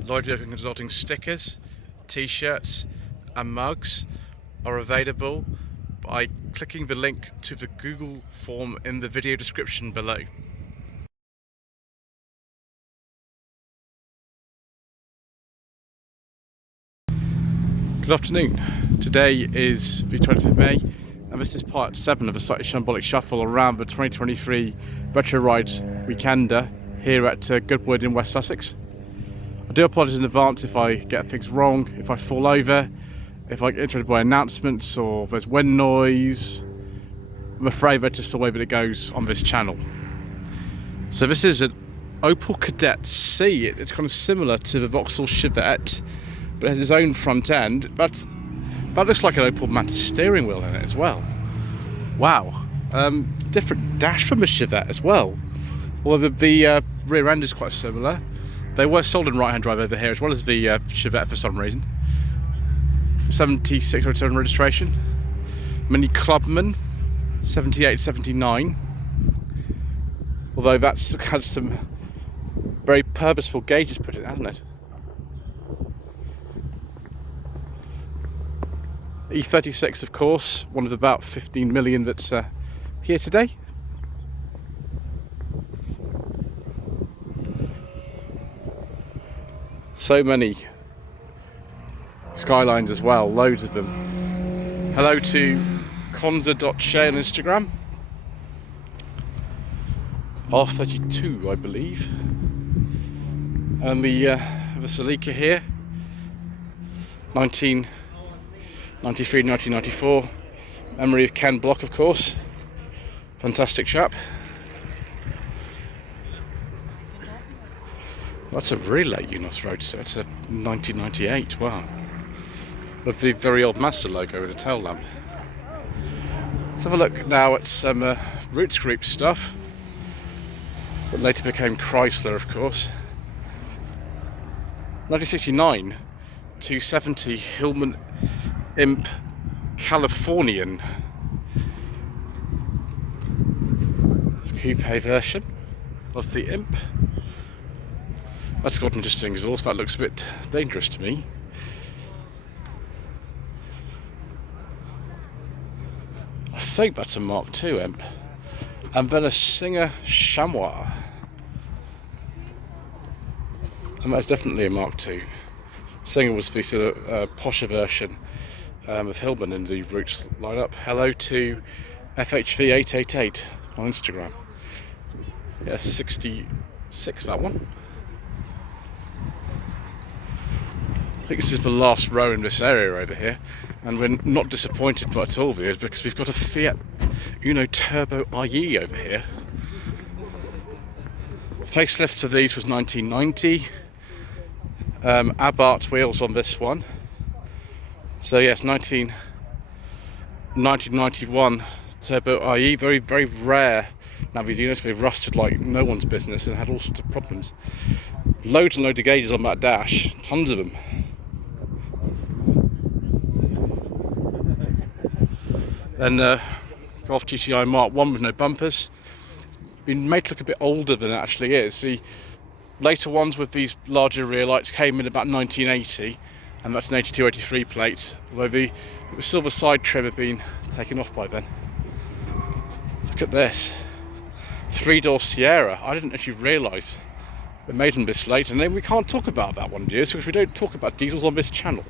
Lloyd Consulting stickers, t-shirts and mugs are available by clicking the link to the Google form in the video description below. Good afternoon. Today is the 20th of May and this is part 7 of a Slightly Shambolic Shuffle around the 2023 Retro Rides Weekender here at Goodwood in West Sussex. I do apologise in advance if I get things wrong, if I fall over, if I get interrupted by announcements or there's wind noise. I'm afraid that's just the way that it goes on this channel. So this is an Opel Kadett C. It's kind of similar to the Vauxhall Chevette, but it has its own front end. That looks like an Opel Mantis steering wheel in it as well. Wow. Different dash from the Chevette as well. Although the rear end is quite similar. They were sold in right-hand drive over here as well as the Chevette for some reason. 76 return registration. Mini Clubman, 78, 79. Although that's had some very purposeful gauges put in, hasn't it? E36, of course, one of about 15 million that's here today. So many Skylines as well, loads of them. Hello to Conza.share on Instagram. R32, I believe. And the Celica here, 1993, 1994. Memory of Ken Block, of course. Fantastic chap. That's a really late Unos Roadster. It's a 1998. Wow. With the very old Mazda logo and a tail lamp. Let's have a look now at some Roots Group stuff. What later became Chrysler, of course. 1969 270 Hillman Imp Californian. It's a coupe version of the Imp. That's got an interesting exhaust. That looks a bit dangerous to me. I think that's a Mark II Imp. And then a Singer Chamois. And that's definitely a Mark II. Singer was the sort of posher version of Hillman in the Roots lineup. Hello to FHV888 on Instagram. Yeah, 66 that one. I think this is the last row in this area over here, and we're not disappointed at all here because we've got a Fiat Uno Turbo IE over here. Facelift of these was 1990. Abarth wheels on this one. So yes, 1991 Turbo IE, very, very rare. Now these units they've rusted like no one's business and had all sorts of problems. Loads and loads of gauges on that dash, tons of them. Then Golf GTI Mark I with no bumpers. Been made to look a bit older than it actually is. The later ones with these larger rear lights came in about 1980, and that's an 82-83 plate, although the silver side trim had been taken off by then. Look at this. 3-door Sierra. I didn't actually realise they made them this late, and then we can't talk about that one, dears, because we don't talk about diesels on this channel.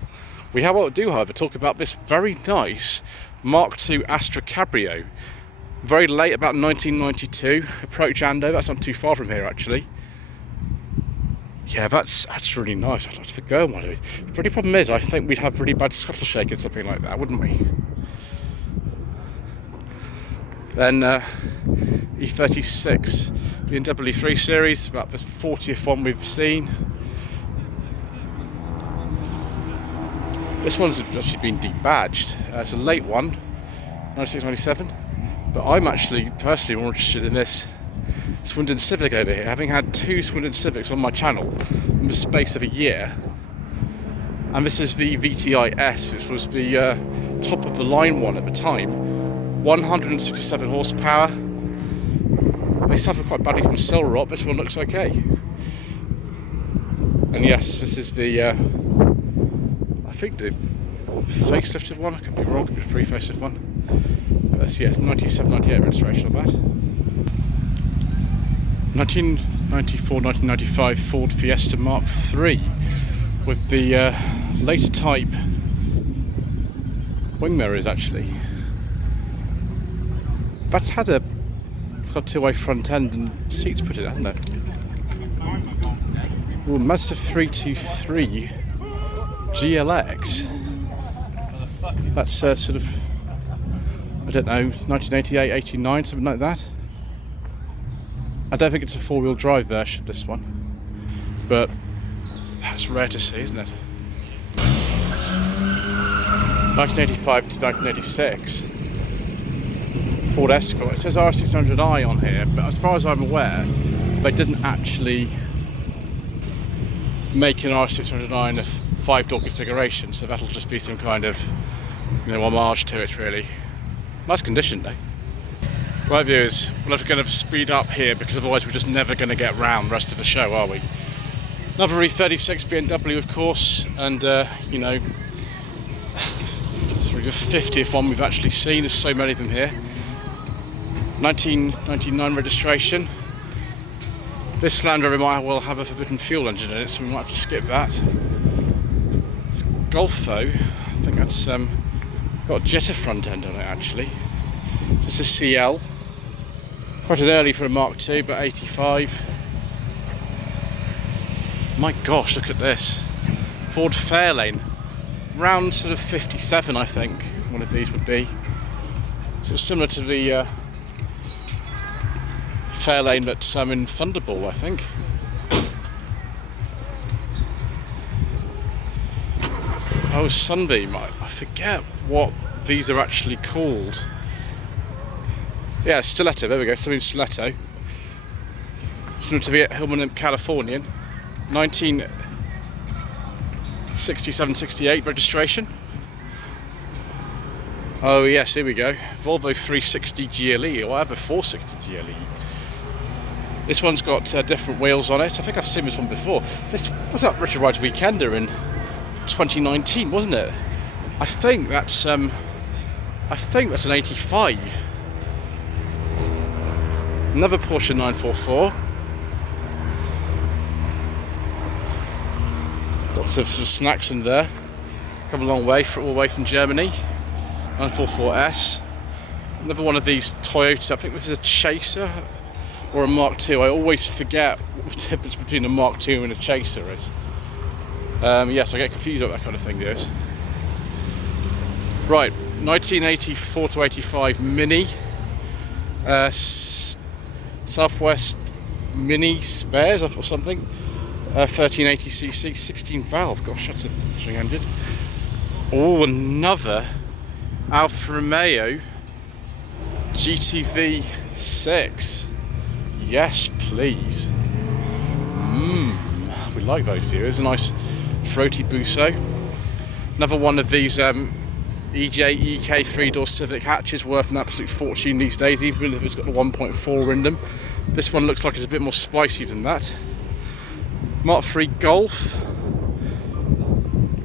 We do, however, talk about this very nice Mark II Astra Cabrio. Very late, about 1992. Approach Ando, that's not too far from here actually. Yeah, that's really nice. I'd like to go on one of these. The only problem is, I think we'd have really bad scuttle shake and something like that, wouldn't we? Then E36 BMW 3 Series, about the 40th one we've seen. This one's actually been debadged. It's a late one, 96-97. But I'm actually personally more interested in this Swindon Civic over here, having had 2 Swindon Civics on my channel in the space of a year. And this is the VTI S, which was the top of the line one at the time. 167 horsepower. They suffer quite badly from sill rot. This one looks okay. And yes, this is the, I think the facelifted one. I could be wrong, could be the pre-facelifted one. But yes, 97, 98 registration on that. 1994, 1995 Ford Fiesta Mark III with the later type wing mirrors actually. That's had a two-way front end and seats put in, hasn't it? Ooh, Mazda 323 GLX. That's sort of, I don't know, 1988, 89, something like that. I don't think it's a four-wheel drive version, this one. But that's rare to see, isn't it? 1985 to 1986. Ford Escort. It says R600i on here, but as far as I'm aware, they didn't actually make an R600i in a 5-door configuration, so that'll just be some kind of, homage to it, really. Nice condition, though. Right, viewers, we're going to speed up here because otherwise we're just never going to get round the rest of the show, are we? Another E36 BMW, of course, and it's the 50th one we've actually seen. There's so many of them here. 1999 registration. This Land Rover might well have a forbidden fuel engine in it, so we might have to skip that. It's Golfo. I think that's got a Jetta front end on it actually. This is CL. Quite an early for a Mark II, but 85. My gosh, look at this. Ford Fairlane. Round sort of 57, I think one of these would be. So it's similar to the Fairlane that's in Thunderball, I think. Oh, Sunbeam. I forget what these are actually called. Yeah, Stiletto, there we go, Sunbeam Stiletto. Similar to the Hillman Californian. 1967-68 registration. Oh yes, here we go. Volvo 360 GLE, or I have a 460 GLE. This one's got different wheels on it. I think I've seen this one before. This was that Richard Rides Weekender in 2019, wasn't it? I think that's an 85. Another Porsche 944. Lots of sort of snacks in there. Come a long way, all the way from Germany. 944S. Another one of these Toyota. I think this is a Chaser or a Mark II. I always forget what the difference between a Mark II and a Chaser is. Yes, I get confused about that kind of thing, guys. Right, 1984 to 85 Mini. Southwest Mini Spares or something. 1380cc, 16 valve. Gosh, that's a string engine. Oh, another Alfa Romeo GTV 6. Yes, please. We like those viewers. A nice throaty Busso. Another one of these EK 3-door Civic hatches, worth an absolute fortune these days, even if it's got the 1.4 in them. This one looks like it's a bit more spicy than that. Mark III Golf.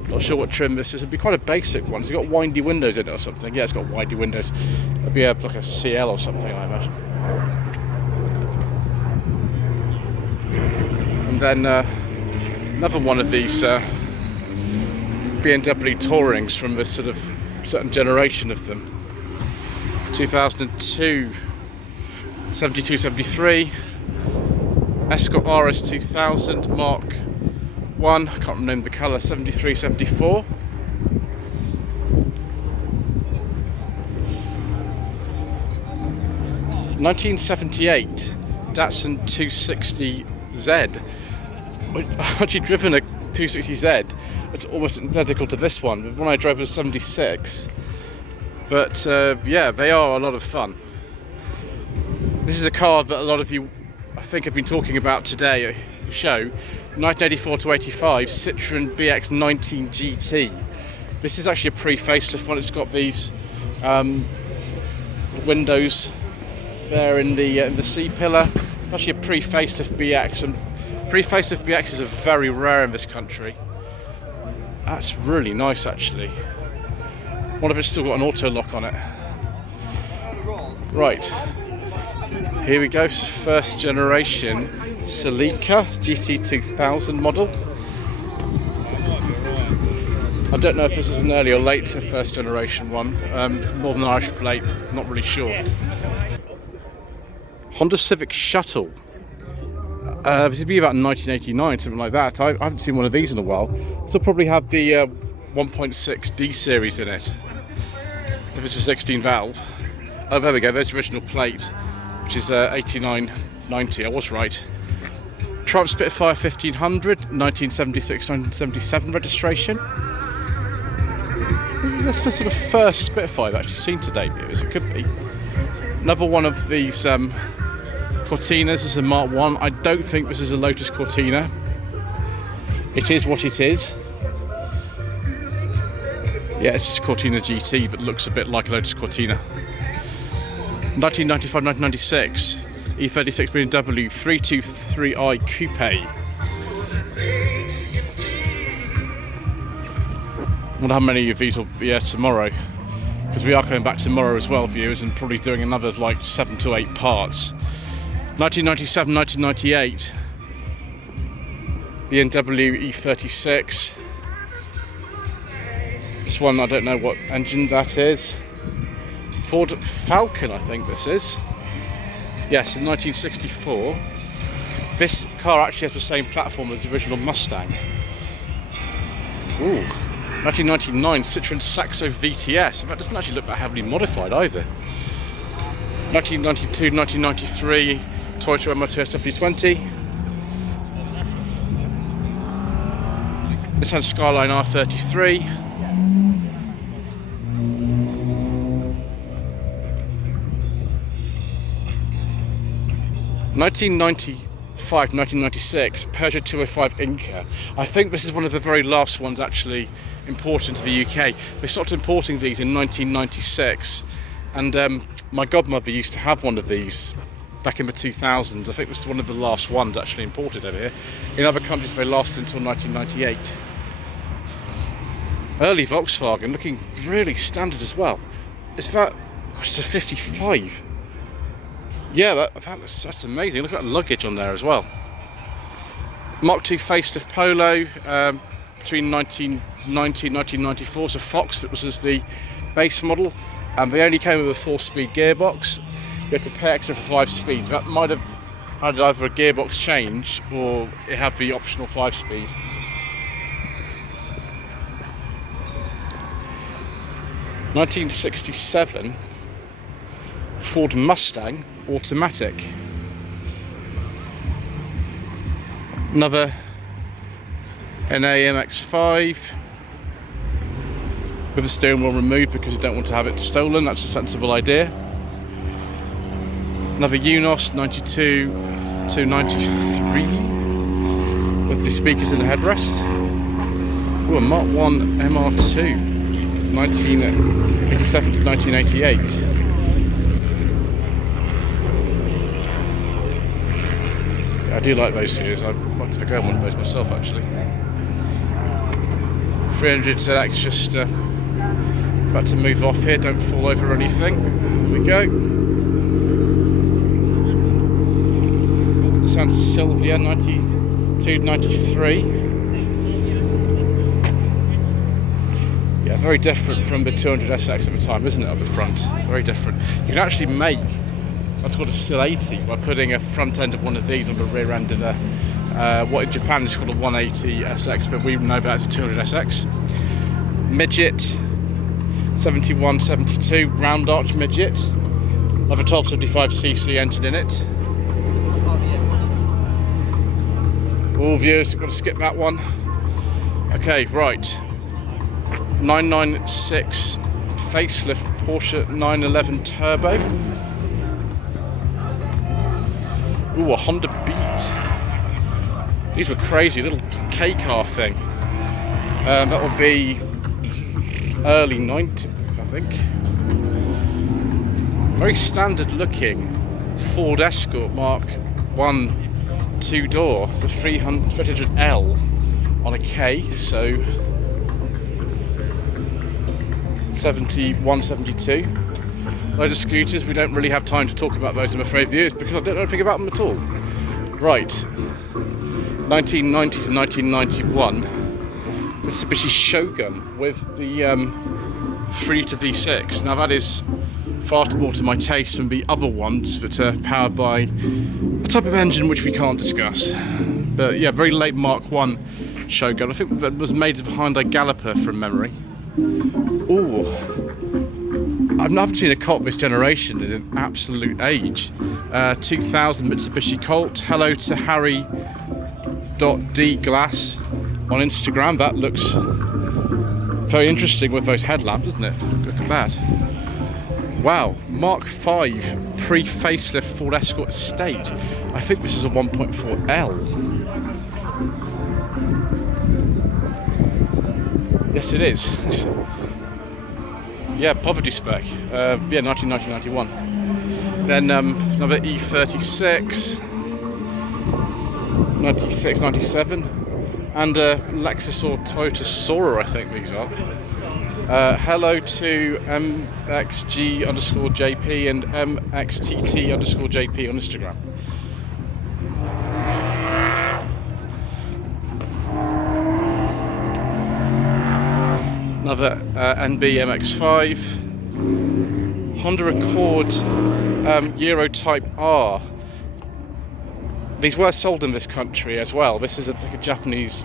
Not sure what trim this is. It'd be quite a basic one. It's got windy windows in it or something. Yeah, it's got windy windows. It'd be like a CL or something, I imagine. And then another one of these BMW Tourings from this sort of certain generation of them. 2002, 72, 73. Escort RS 2000 Mark I, I can't remember the colour, 73, 74. (1978) Datsun 260Z. I've actually driven a 260Z. It's almost identical to this one. The one I drove was 76. But yeah, they are a lot of fun. This is a car that a lot of you, I think, have been talking about today. Show 1984 to 85 Citroen BX19 GT. This is actually a pre-facelift one. It's got these windows there in the C pillar. It's actually a pre-facelift BX, and Pre-facelift BXs are very rare in this country. That's really nice actually. One of it's still got an auto lock on it. Right, here we go, first generation Celica GT 2000 model. I don't know if this is an early or late first generation one. Northern Irish plate, not really sure. Honda Civic Shuttle. This would be about 1989, something like that. I haven't seen one of these in a while. This will probably have the 1.6 D series in it, if it's a 16 valve. Oh, there we go, there's the original plate, which is 8990, I was right. Triumph Spitfire 1500, 1976-1977 registration. That's the sort of first Spitfire I've actually seen to debut, as it could be. Another one of these Cortinas is a Mark I. I don't think this is a Lotus Cortina. It is what it is. Yeah, it's just a Cortina GT, but looks a bit like a Lotus Cortina. 1995-1996 E36 BMW 323i Coupe. I wonder how many of these will be here tomorrow, because we are coming back tomorrow as well, viewers, and probably doing another like 7 to 8 parts. 1997-1998 BMW E36. This one, I don't know what engine that is. Ford Falcon, I think this is. Yes, in 1964. This car actually has the same platform as the original Mustang. Ooh, 1999 Citroen Saxo VTS. In fact, it doesn't actually look that heavily modified either. 1992-1993 Toyota MR2 SW20. Nissan Skyline R33. 1995-1996 Peugeot 205 Inca. I think this is one of the very last ones actually imported to the UK. They started importing these in 1996, and my godmother used to have one of these back in the 2000s. I think this is one of the last ones actually imported over here. In other countries they lasted until 1998. Early Volkswagen, looking really standard as well. Is that, gosh, it's a 55. Yeah, that's amazing. Look at that luggage on there as well. Mark II facelift Polo between 1990 and 1994. So Fox, that was the base model, and they only came with a 4-speed gearbox. You had to pay extra for 5 speeds. That might have had either a gearbox change or it had the optional 5-speed. (1967) Ford Mustang automatic. Another NA MX-5 with the steering wheel removed because you don't want to have it stolen. That's a sensible idea. Another Unos 92 to 93 with the speakers in the headrest. Ooh, a Mark I MR2 1987 to 1988. I do like those series. I'd like to go on one of those myself actually. 300 ZX just about to move off here, don't fall over or anything. Here we go. Nissan Silvia 92-93. Yeah, very different from the 200 SX at the time, isn't it, up the front? Very different. You can actually make what's called a Slightly by putting a front end of one of these on the rear end of a what in Japan is called a 180 SX, but we know that as a 200 SX. Midget 71-72 round arch midget. Another 1275cc engine in it. All viewers, got to skip that one. Okay, right. 996 facelift Porsche 911 Turbo. Ooh, a Honda Beat. These were crazy, little K-car thing. That will be early 90s, I think. Very standard looking Ford Escort Mark I two-door. It's a 300L on a K, so 71, 72. Load of scooters. We don't really have time to talk about those, I'm afraid, viewers, because I don't know anything about them at all. Right, 1990 to 1991, Mitsubishi Shogun with the 3-litre V6. Now that is far more to my taste than the other ones that are powered by a type of engine which we can't discuss. But yeah, very late Mark I Shogun. I think that was made of a Hyundai Galloper from memory. Ooh, I've never seen a Colt this generation in an absolute age. 2000 Mitsubishi Colt. Hello to Harry.D.Glass on Instagram. That looks very interesting with those headlamps, doesn't it? Look at that. Wow, Mark V pre-facelift Ford Escort Estate. I think this is a 1.4L. Yes, it is. Yeah, poverty spec. Yeah, 1991. Then another E36, 96, 97, and Lexus or Toyota Sora, I think these are. Hello to MXG_JP and MXTT_JP on Instagram. Another NB MX-5, Honda Accord Euro Type R. These were sold in this country as well. This is like a Japanese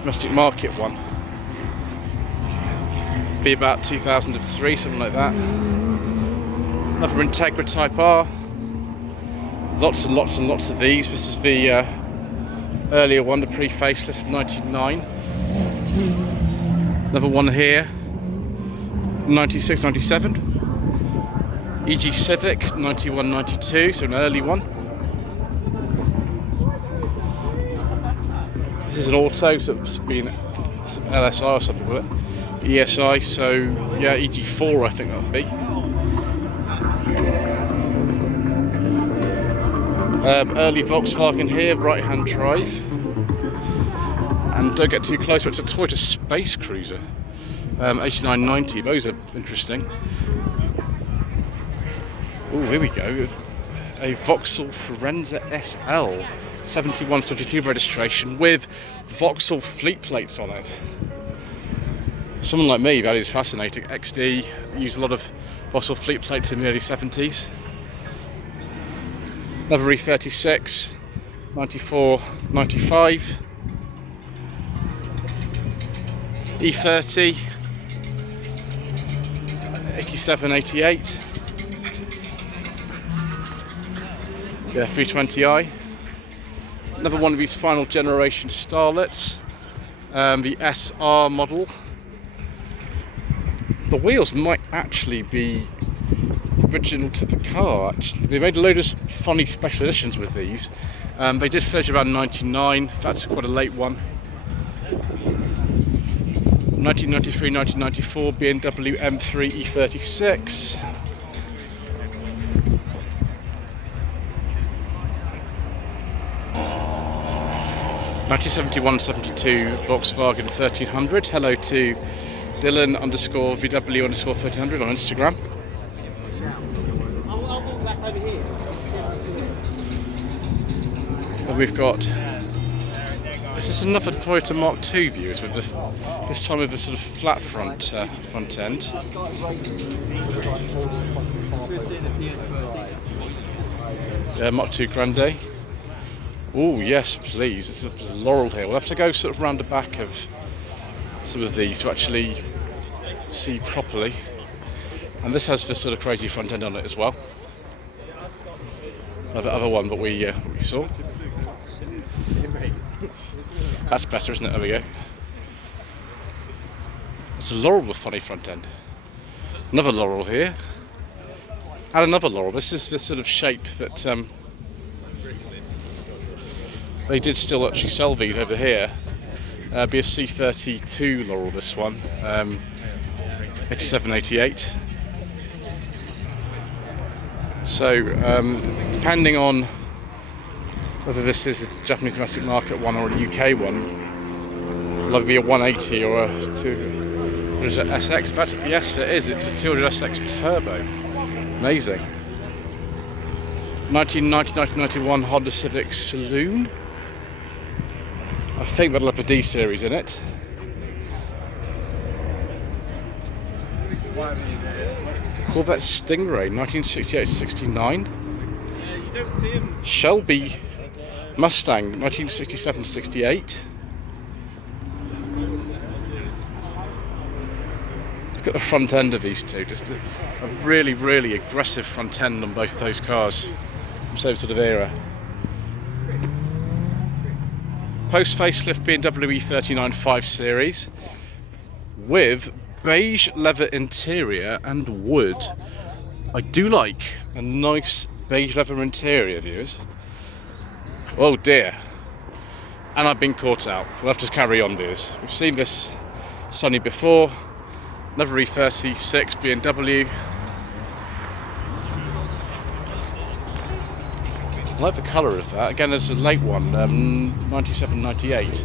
domestic market one. Be about 2003, something like that. Another Integra Type R. Lots and lots and lots of these. This is the earlier one, the pre-facelift 99. Another one here, 96, 97. EG Civic, 91, 92, so an early one. This is an auto, so it's been some LSI or something with it. ESI, so yeah, EG4 I think that would be. Early Volkswagen here, right hand drive. And don't get too close, but it's a Toyota Space Cruiser, 8990. Those are interesting. Oh, here we go. A Vauxhall Forenza SL, 71, 72 registration with Vauxhall fleet plates on it. Someone like me, that is fascinating. XD used a lot of Vauxhall fleet plates in the early 70s. Another E36, 94, 95. E30, 87, 88. Yeah, 320i. Another one of these final generation Starlets, the SR model. The wheels might actually be original to the car, actually. They made a load of funny special editions with these. They did finish around 99, that's quite a late one. 1993, 1994 BMW M3 E36. (1971-72) Volkswagen 1300. Hello to Dylan_VW_1300 on Instagram. I'll walk back over here. And we've got. Is this another Toyota Mark II viewers with this time with a sort of flat front end? Yeah, Mark II Grande. Oh yes, please. There's a Laurel here. We'll have to go sort of round the back of some of these to actually see properly. And this has this sort of crazy front end on it as well. Other one that we saw. That's better, isn't it? There we go. It's a Laurel with funny front end. Another Laurel here. And another Laurel. This is the sort of shape that they did still actually sell these over here. Be a C32 Laurel, this one. 87, 88. So, depending on whether this is a Japanese domestic market one or a UK one. It'll either be a 180 or a 200 SX. In fact, yes, it is. It's a 200 SX Turbo. Amazing. 1990-1991 Honda Civic Saloon. I think that'll have a D series in it. Corvette Stingray, 1968-69. You don't see him. Shelby Mustang, 1967-68. Look at the front end of these two. Just a really, really aggressive front end on both those cars. Same sort of era. Post facelift BMW E39 5 Series with beige leather interior and wood. I do like a nice beige leather interior, viewers. Oh dear. And I've been caught out. We'll have to carry on, viewers. We've seen this sunny before. Another E36 BMW. I like the colour of that. Again, there's a late one, 97, 98.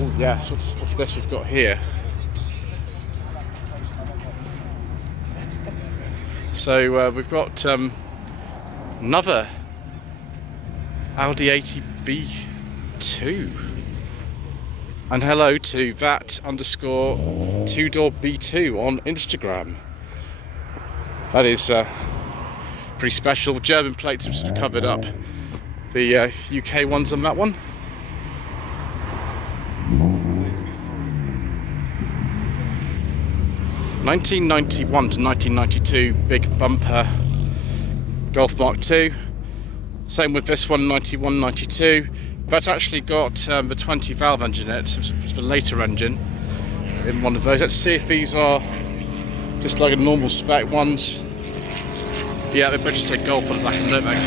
Oh yes, what's this we've got here? So we've got another Audi 80 B2. And hello to that_2door B2 on Instagram. That is pretty special. German plates have sort of covered up the UK ones on that one. (1991 to 1992) big bumper Golf Mark II. Same with this one, 91, 92. That's actually got the 20 valve engine in it. It's the later engine in one of those. Let's see if these are just like a normal spec ones. Yeah, they better say Golf on the back of them, don't they?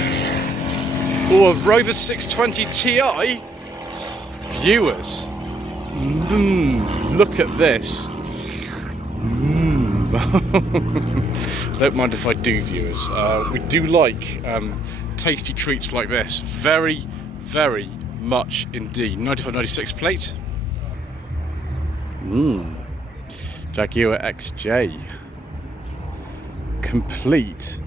Oh, a Rover 620 Ti? Viewers. Look at this. Don't mind if I do, viewers. We do like tasty treats like this. Very, very much indeed. 95-96 plate. Jaguar XJ. Complete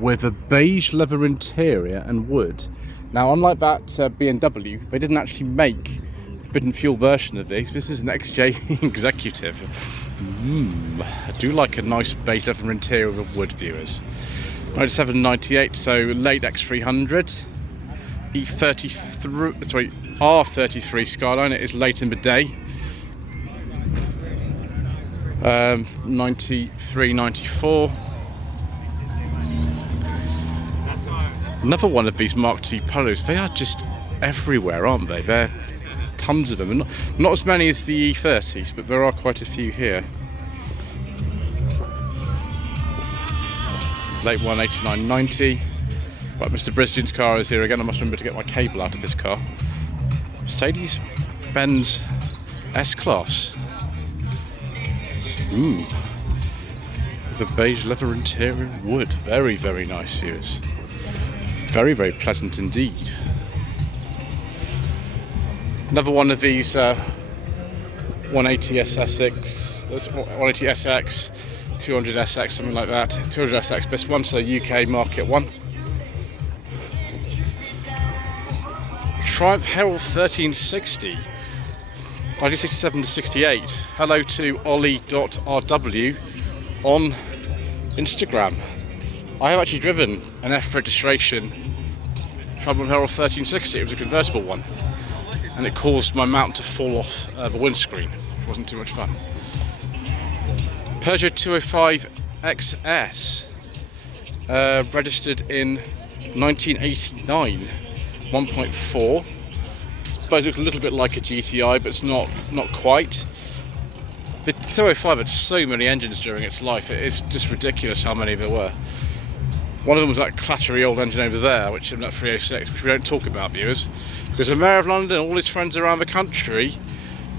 with a beige leather interior and wood. Now, unlike that BMW, they didn't actually make a forbidden fuel version of this. This is an XJ Executive. I do like a nice beige leather interior with wood, viewers. 97, 98, so late X300. R33 Skyline, it is late in the day. 93, 94. Another one of these Mark II Polos. They are just everywhere, aren't they? There are tons of them. And not as many as the E30s, but there are quite a few here. Late one, 89, 90. Right, Mr. Brisgen's car is here again. I must remember to get my cable out of this car. Mercedes-Benz S-Class. The beige leather interior and wood. Very, very nice, viewers. Very, very pleasant indeed. Another one of these 180 SSX, 180 SX, 200 SX, something like that. 200 SX, this one, so UK market one. Triumph Herald 1360, 1967 to 68. Hello to ollie.rw on Instagram. I have actually driven an F registration Triumph Herald 1360. It was a convertible one, and it caused my mount to fall off the windscreen. It wasn't too much fun. Peugeot 205 XS, registered in 1989, 1.4. It looks a little bit like a GTI, but it's not quite. The 205 had so many engines during its life. It's just ridiculous how many there were. One of them was that clattery old engine over there, which is that 306, which we don't talk about, viewers, because the Mayor of London and all his friends around the country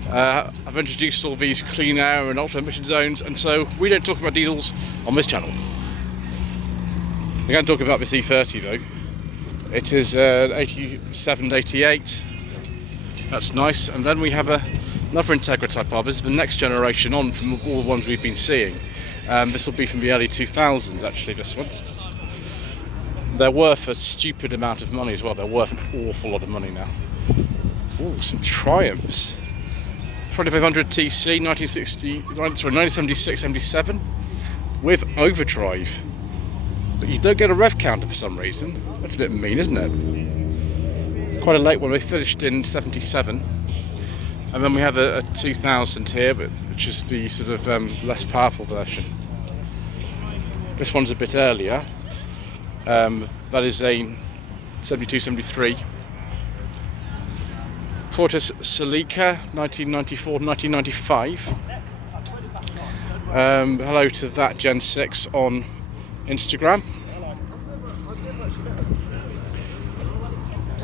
have introduced all these clean air and ultra emission zones, and so we don't talk about diesels on this channel. We're going to talk about this E30 though. It is 87 to 88. That's nice. And then we have another Integra type R. This is the next generation on from all the ones we've been seeing. This will be from the early 2000s, actually, this one. They're worth a stupid amount of money as well. They're worth an awful lot of money now. Oh, some Triumphs. 2500 TC, 1976-77 with overdrive. But you don't get a rev counter for some reason. That's a bit mean, isn't it? It's quite a late one. They finished in 77. And then we have a 2000 here, which is the sort of less powerful version. This one's a bit earlier. That is a 72-73. Tortoise Celica, 1994-1995. Hello to that Gen 6 on Instagram. I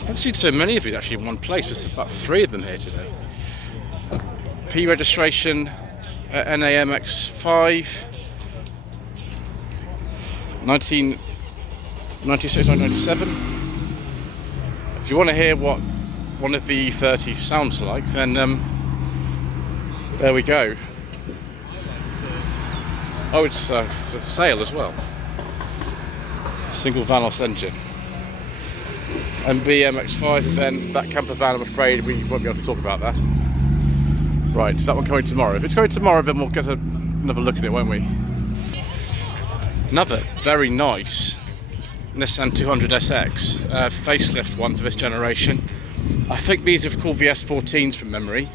haven't seen so many of these actually in one place. There's about 3 of them here today. P registration, NAMX5, 1996-1997. If you want to hear what one of the E30s sounds like, then there we go. Oh, it's a sail as well. Single Vanos engine. And BMX5, then that camper van, I'm afraid we won't be able to talk about that. Right, that one coming tomorrow. If it's coming tomorrow, then we'll get another look at it, won't we? Another very nice Nissan 200SX, facelift one for this generation. I think these are called the S14s from memory.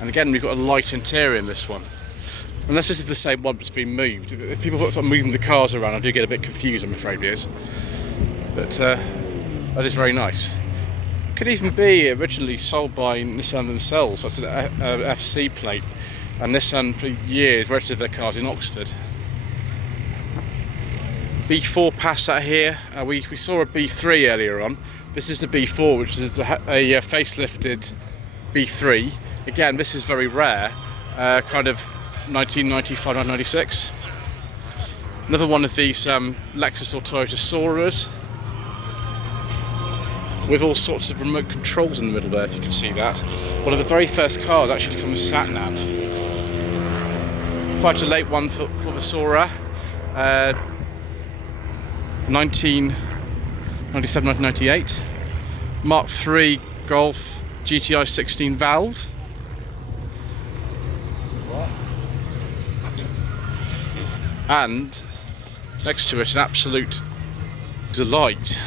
And again, we've got a light interior in this one. Unless this is the same one that's been moved. If people start moving the cars around, I do get a bit confused, I'm afraid it is. But that is very nice. Could even be originally sold by Nissan themselves. That's an FC plate. And Nissan for years registered their cars in Oxford. B4 Passat here. We saw a B3 earlier on. This is the B4, which is a facelifted B3. Again, this is very rare. Kind of 1995-96. Another one of these Lexus or Toyota Soras with all sorts of remote controls in the middle there, if you can see that. One of the very first cars actually to come with sat-nav. It's quite a late one for the Sora. 1997-1998. Mark III Golf GTI 16 valve. And next to it, an absolute delight.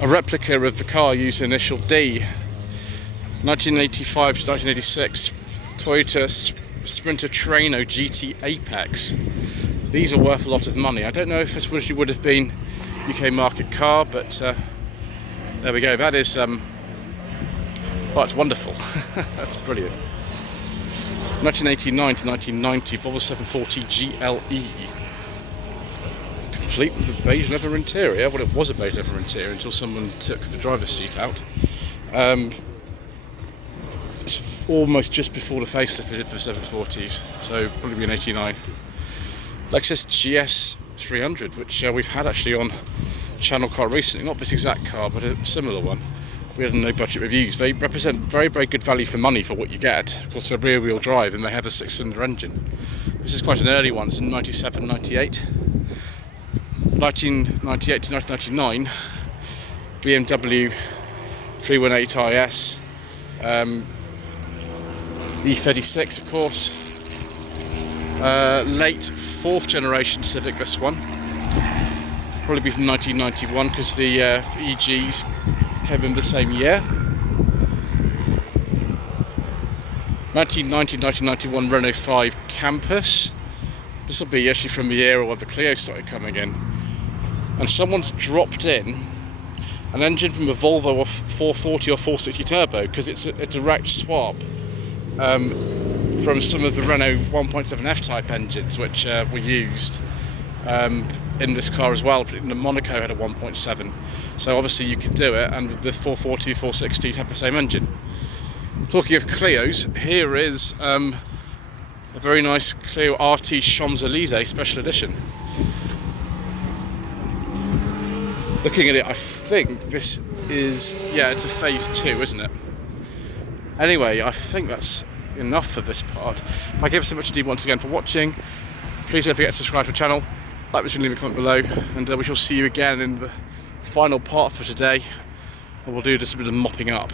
A replica of the car using initial D. 1985 to 1986 Toyota Sprinter Trano GT Apex. These are worth a lot of money. I don't know if this would have been UK market car, but there we go. That is, oh, it's wonderful. That's brilliant. 1989 to 1990 Volvo 740 GLE. Complete with a beige leather interior. Well, it was a beige leather interior until someone took the driver's seat out. It's almost just before the facelift they did for the 740s, so probably in 89. Lexus GS 300, which we've had actually on Channel Car recently. Not this exact car, but a similar one. We had no budget reviews. They represent very, very good value for money for what you get. Of course, they're rear-wheel drive and they have a 6-cylinder engine. This is quite an early one. It's in 97, 98. 1998 to 1999, BMW 318 IS, E36 of course, late 4th generation Civic, this one, probably be from 1991 because the EGs came in the same year. 1990-1991 Renault 5 Campus. This will be actually from the era where the Clio started coming in. And someone's dropped in an engine from a Volvo or 440 or 460 turbo because it's a direct swap from some of the Renault 1.7 F-type engines which were used in this car as well. The Monaco had a 1.7, so obviously you could do it, and the 440, 460s have the same engine. Talking of Clios, here is a very nice Clio RT Champs-Élysées Special Edition. Looking at it, I think this is, yeah, it's a phase 2, isn't it? Anyway, I think that's enough for this part. I give so much indeed once again for watching. Please don't forget to subscribe to the channel, like this and leave a comment below, and we shall see you again in the final part for today, and we'll do just a bit of mopping up.